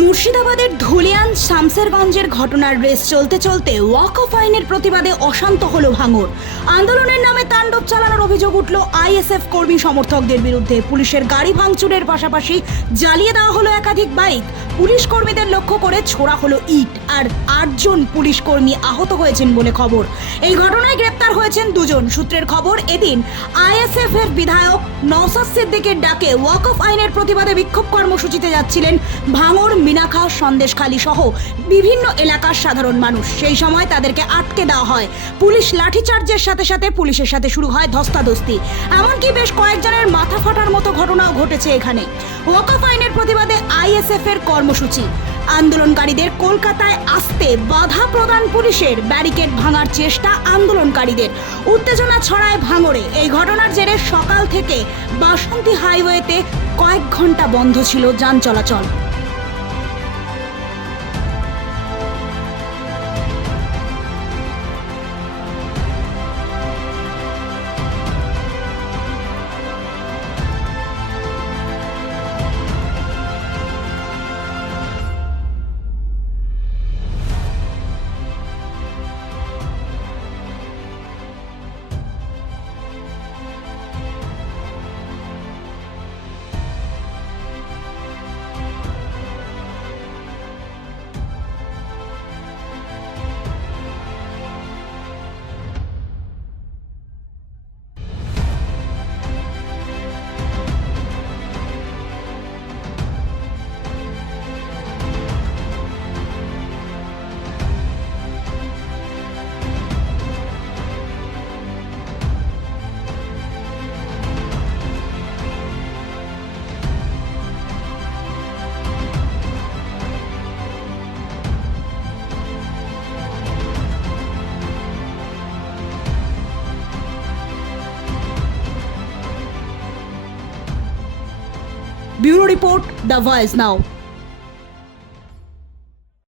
মুর্শিদাবাদের ধুলিয়ান শামসেরগঞ্জের ঘটনার রেস চলতে চলতে ওয়াক অফ আইনের প্রতিবাদে অশান্ত হলো ভাঙর। আন্দোলনের নামে তাণ্ডব চালানোর অভিযোগ উঠল আইএসএফ কর্মী সমর্থকদের বিরুদ্ধে। পুলিশের গাড়ি ভাঙচুরের পাশাপাশি জ্বালিয়ে দেওয়া হলো একাধিক বাইক। পুলিশ কর্মীদের লক্ষ্য করে ছোড়া হলো ইট, আর আটজন পুলিশ কর্মী আহত হয়েছেন বলে খবর। এই ঘটনায় গ্রেপ্তার হয়েছেন দুজন। সূত্রের খবর, এদিন আইএসএফ এর বিধায়ক নওসাদ সিদ্দিকের ডাকে ওয়াক অফ আইনের প্রতিবাদে বিক্ষোভ কর্মসূচিতে যাচ্ছিলেন ভাঙর মিনাখা সন্দেশখালী সহ বিভিন্ন এলাকার সাধারণ মানুষ। সেই সময় তাদেরকে আটকে দেওয়া হয়। পুলিশ লাঠিচার্জের সাথে সাথে পুলিশের সাথে শুরু হয় ধস্তাধস্তি। এমনকি বেশ কয়েকজনের মাথা ফাটার মতো ঘটনাও ঘটেছে এখানে। ওয়াক অফ আইনের প্রতিবাদে আইএসএফ এর কর্মসূচি। আন্দোলনকারীদের কলকাতায় আসতে বাধা প্রদান পুলিশের ব্যারিকেড ভাঙার চেষ্টা আন্দোলনকারীদের। উত্তেজনা ছড়ায় ভাঙড়ে। এই ঘটনার জেরে সকাল থেকে বাসন্তী হাইওয়েতে কয়েক ঘণ্টা বন্ধ ছিল যান চলাচল। Bureau Report The Voice Now.